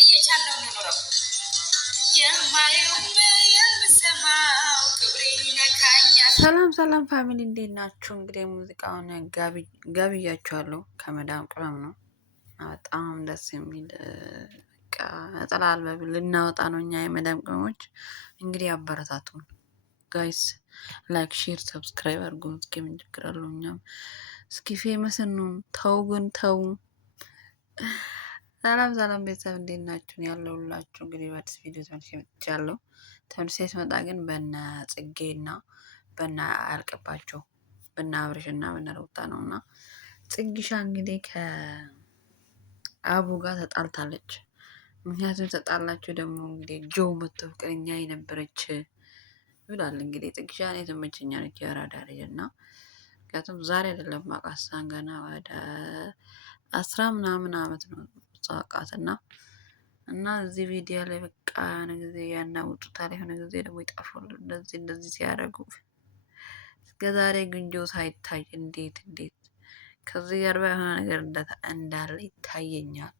እየቻለው ነው ኖረው የማየውም የምሰማው ክብሬ ይነካኛል። ሰላም ፋሚሊ እንዴት ናችሁ? እንግዲህ ሙዚቃውን ጋብያችኋለሁ ከመዳም ቅመም ነው። በጣም ደስ የሚል ነጠላ አልበም ልናወጣ ነው እኛ የመዳም ቅመሞች። እንግዲህ አበረታቱን ጋይስ፣ ላይክ ሼር ሰብስክራይብ አድርጉ። እስኪ ምን ችግር አለው? እኛም እስኪ ፌመስ ነው። ተው ግን ተው። ሰላም ቤተሰብ እንዴት ናችሁ? ያለሁላችሁ እንግዲህ በአዲስ ቪዲዮ ተመልሼ መጥቻለሁ። ተመልሼ ስመጣ ግን በነ ጽጌና በነ አያልቅባቸው በነ አብርሽና በነ ሩታ ነው። እና ጽጌሻ እንግዲህ ከአቡ ጋር ተጣልታለች። ምክንያቱም ተጣላችሁ ደግሞ እንግዲህ ጆ መቶ ፍቅረኛ የነበረች ይላል። እንግዲህ ጽጌሻ እኔ ትመቸኛለች የአራዳ ልጅ እና ምክንያቱም ዛሬ አይደለም ማቃሳን ገና ወደ 10 ምናምን አመት ነው ጻቃት እና እዚህ ቪዲዮ ላይ በቃ የሆነ ጊዜ ያናውጡታል፣ የሆነ ጊዜ ደግሞ ይጠፋሉ። እንደዚህ ሲያደርጉ እስከዛሬ ግንጆ ሳይታይ እንዴት ከዚህ ጀርባ የሆነ ነገር እንዳለ ይታየኛል።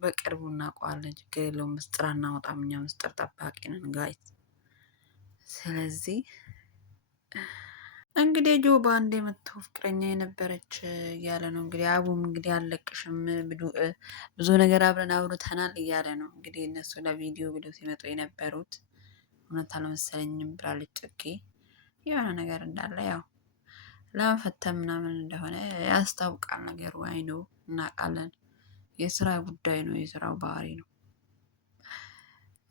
በቅርቡ እናውቀዋለን። ችግር የለውም። ምስጢር አናወጣም እኛ ምስጢር ጠባቂ ነን ጋይስ። ስለዚህ እንግዲህ ጆ በአንድ የመተው ፍቅረኛ የነበረች እያለ ነው እንግዲህ። አቡም እንግዲህ አልለቅሽም ብዙ ነገር አብረን አውርተናል እያለ ነው እንግዲህ። እነሱ ለቪዲዮ ብለው ሲመጡ የነበሩት እውነት አልመሰለኝም ብላለች ጽጌ። የሆነ ነገር እንዳለ ያው ለመፈተን ምናምን እንደሆነ ያስታውቃል ነገሩ። አይነው እናውቃለን። የስራ ጉዳይ ነው፣ የስራው ባህሪ ነው።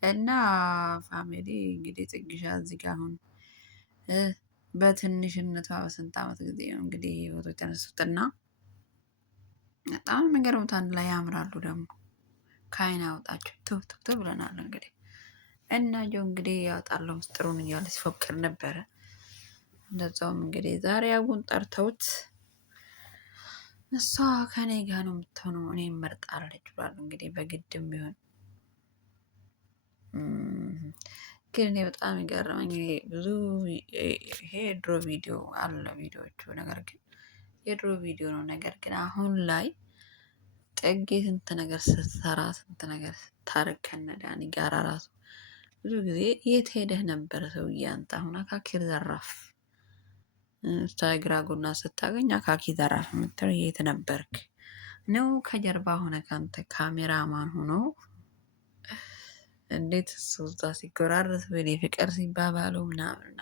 እና ፋሚሊ እንግዲህ ጽጌሻ እዚህ ጋር አሁን በትንሽነቷ በስንት አመት ጊዜ ነው እንግዲህ ፎቶ የተነሱትና በጣም የሚገርሙት አንድ ላይ ያምራሉ። ደግሞ ከአይን ያወጣቸው ትብትብ ብለናል እንግዲህ። እና ጆ እንግዲህ ያወጣለው ምስጢሩን እያለ ሲፎክር ነበረ። እንደዛውም እንግዲህ ዛሬ አቡን ጠርተውት እሷ ከኔ ጋር ነው የምትሆነው እኔ መርጣለች ብሏል። እንግዲህ በግድም ቢሆን ግን እኔ በጣም የገረመኝ ብዙ ይሄ የድሮ ቪዲዮ አለ ቪዲዮዎቹ፣ ነገር ግን የድሮ ቪዲዮ ነው። ነገር ግን አሁን ላይ ጽጌ ስንት ነገር ስትሰራ ስንት ነገር ስታረግ ከነ ዳኒ ጋር ራሱ ብዙ ጊዜ የት ሄደህ ነበረ ሰውዬ አንተ? አሁን አካኪር ዘራፍ ግራ ጎና ስታገኝ አካኪ ዘራፍ የምትለው የት ነበርክ ነው? ከጀርባ ሆነ ከአንተ ካሜራማን ሆኖ እንዴት እሱ እዛ ሲጎራረስ ወደ ፍቅር ሲባባሉ ምናምንና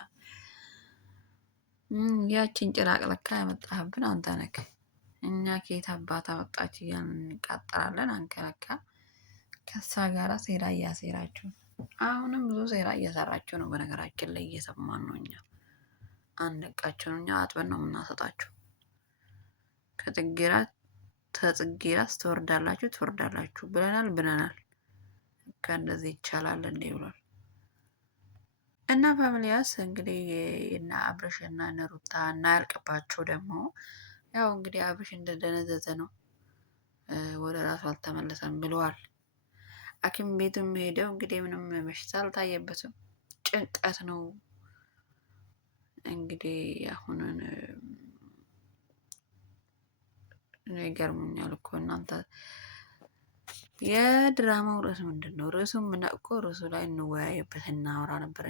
ያችን ጭራቅ ለካ ያመጣህብን አንተ ነህ። እኛ ከየት አባት አመጣች እያልን እንቃጠላለን። አንተ ለካ ከእሷ ጋራ ሴራ እያሴራችሁ፣ አሁንም ብዙ ሴራ እየሰራችሁ ነው። በነገራችን ላይ እየሰማን ነው። እኛ አንለቃችሁ ነው። እኛ አጥበን ነው የምናሰጣችሁ። ከጽጌራስ ትወርዳላችሁ ብለናል። ከእንደዚህ ይቻላል እንዴ ብሏል። እና ፋሚሊያስ እንግዲህ እና አብርሽ እና ነሩታ እና ያልቅባቸው ደግሞ ያው እንግዲህ አብርሽ እንደደነዘዘ ነው፣ ወደ ራሱ አልተመለሰም ብለዋል። ሐኪም ቤትም ሄደው እንግዲህ ምንም በሽታ አልታየበትም፣ ጭንቀት ነው እንግዲህ። አሁን ይገርሙኛል እኮ እናንተ። የድራማው ርዕስ ምንድን ነው? ርዕሱም እኮ ርዕሱ ላይ እንወያይበት እናወራ ነበር፣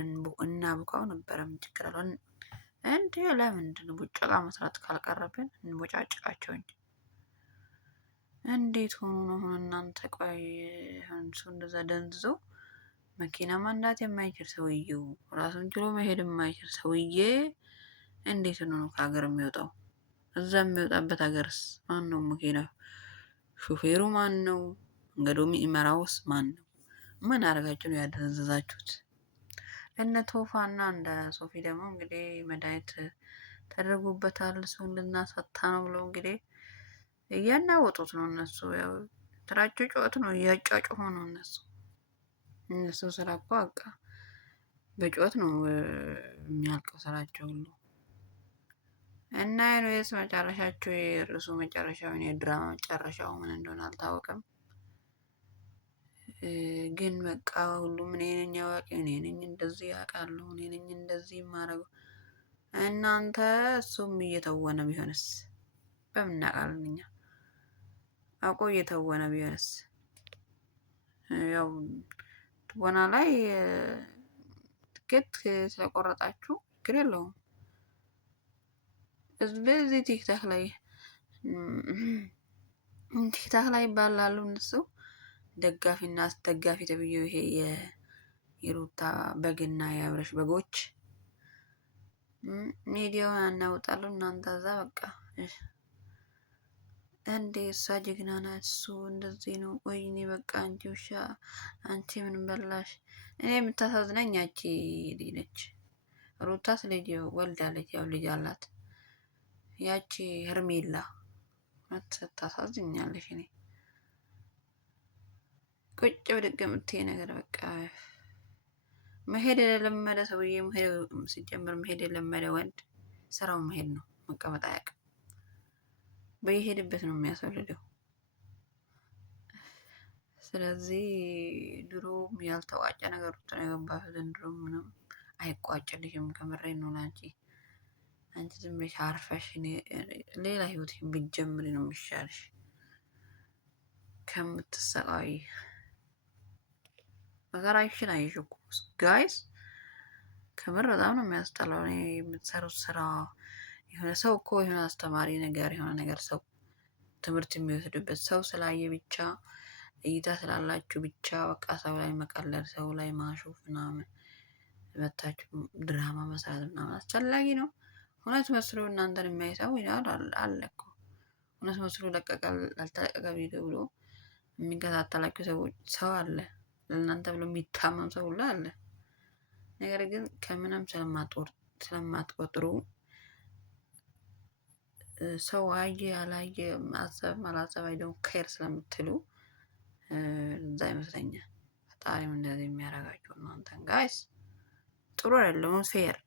እናብቃው ነበረ። ምን ችግር አለው እንዴ? ለምንድን ነው ቡጨቃ መስራት ካልቀረብን እንቦጫጭቃቸው እንጂ። እንዴት ሆኖ ነው አሁን እናንተ? ቆይ እሱ እንደዛ ደንዝዞ መኪና ማንዳት የማይችል ሰውዬው፣ ራሱን ችሎ መሄድ የማይችል ሰውዬ እንዴት ነው ከሀገር የሚወጣው? እዛ የሚወጣበት ሀገርስ ማን ነው? መኪና ሹፌሩ ማን ነው? መንገዱ የሚመራውስ ማን ነው? ምን አደረጋችሁ ነው ያደነዘዛችሁት? እነ ቶፋና እንደ ሶፊ ደግሞ እንግዲህ መድኃኒት ተደርጎበታል። እሱን ልናሳታ ነው ብለው እንግዲህ እያናወጡት ነው። እነሱ ያው ስራቸው ጩኸት ነው፣ እያጫጩሁ ነው እነሱ ስራ እኮ በቃ በጩኸት ነው የሚያልቀው ስራቸው ሁሉ። እና የስ መጨረሻቸው የርዕሱ መጨረሻው የድራማ መጨረሻው ምን እንደሆነ አልታወቀም። ግን በቃ ሁሉም እኔ ነኝ አዋቂ፣ እኔ ነኝ እንደዚህ ያውቃለሁ፣ እኔ ነኝ እንደዚህ የማደርገው። እናንተ እሱም እየተወነ ቢሆንስ? በምን እናውቃለን እኛ? አውቆ እየተወነ ቢሆንስ? ያው ትወና ላይ ትኬት ስለቆረጣችሁ ችግር የለውም። በዚህ ቲክታክ ላይ ይባላሉ እነሱ ደጋፊና አስደጋፊ ተብዬው ይሄ የሩታ በግና የአብረሽ በጎች ሚዲያውን ያናውጣሉ። እናንተ እዛ በቃ እንዴ እሷ ጀግና ናት፣ እሱ እንደዚህ ነው። ወይኔ በቃ አንቺ ውሻ፣ አንቺ ምን በላሽ? እኔ የምታሳዝነኝ ያቺ ልጅ ነች። ሩታስ ልጅ ወልዳለች፣ ያው ልጅ አላት። ያቺ ሄርሜላ ታሳዝኛለሽ። እኔ ቁጭ ብድግ የምትይ ነገር በቃ መሄድ የለመደ ሰውዬ ሲጀምር መሄድ የለመደ ወንድ ስራው መሄድ ነው፣ መቀመጥ አያውቅም። በየሄድበት ነው የሚያስወልደው። ስለዚህ ድሮም ያልተቋጨ ነገር ውስጥ ነው የገባሽ። ዘንድሮ ምንም አይቋጭልሽም። ከምሬን ነው ላንቺ። አንቺ ዝም ብለሽ አርፈሽ ሌላ ህይወት ብትጀምሪ ነው የሚሻልሽ ከምትሰቃይ። መከራሽን አይሽ እኮ ጋይስ፣ ከምር በጣም ነው የሚያስጠላው። እኔ የምትሰሩት ስራ የሆነ ሰው እኮ የሆነ አስተማሪ ነገር የሆነ ነገር ሰው ትምህርት የሚወስድበት ሰው ስላየ ብቻ እይታ ስላላችሁ ብቻ በቃ ሰው ላይ መቀለድ፣ ሰው ላይ ማሾፍ ምናምን መታችሁ ድራማ መስራት ምናምን አስፈላጊ ነው? እውነት መስሎ እናንተን የሚያይ ሰው አለ እኮ። እውነት መስሎ ለቀቀ ላልተለቀቀ ቪዲዮ ብሎ የሚከታተላችሁ ሰው አለ። ለእናንተ ብሎ የሚታመም ሰው ሁላ አለ። ነገር ግን ከምንም ስለማትቆጥሩ ሰው አየ አላየ ማሰብ ማላሰብ አይደው ከር ስለምትሉ እዛ ይመስለኛል ፈጣሪም እንደዚህ የሚያደርጋቸው እናንተን ጋይስ ጥሩ አይደለም ፌር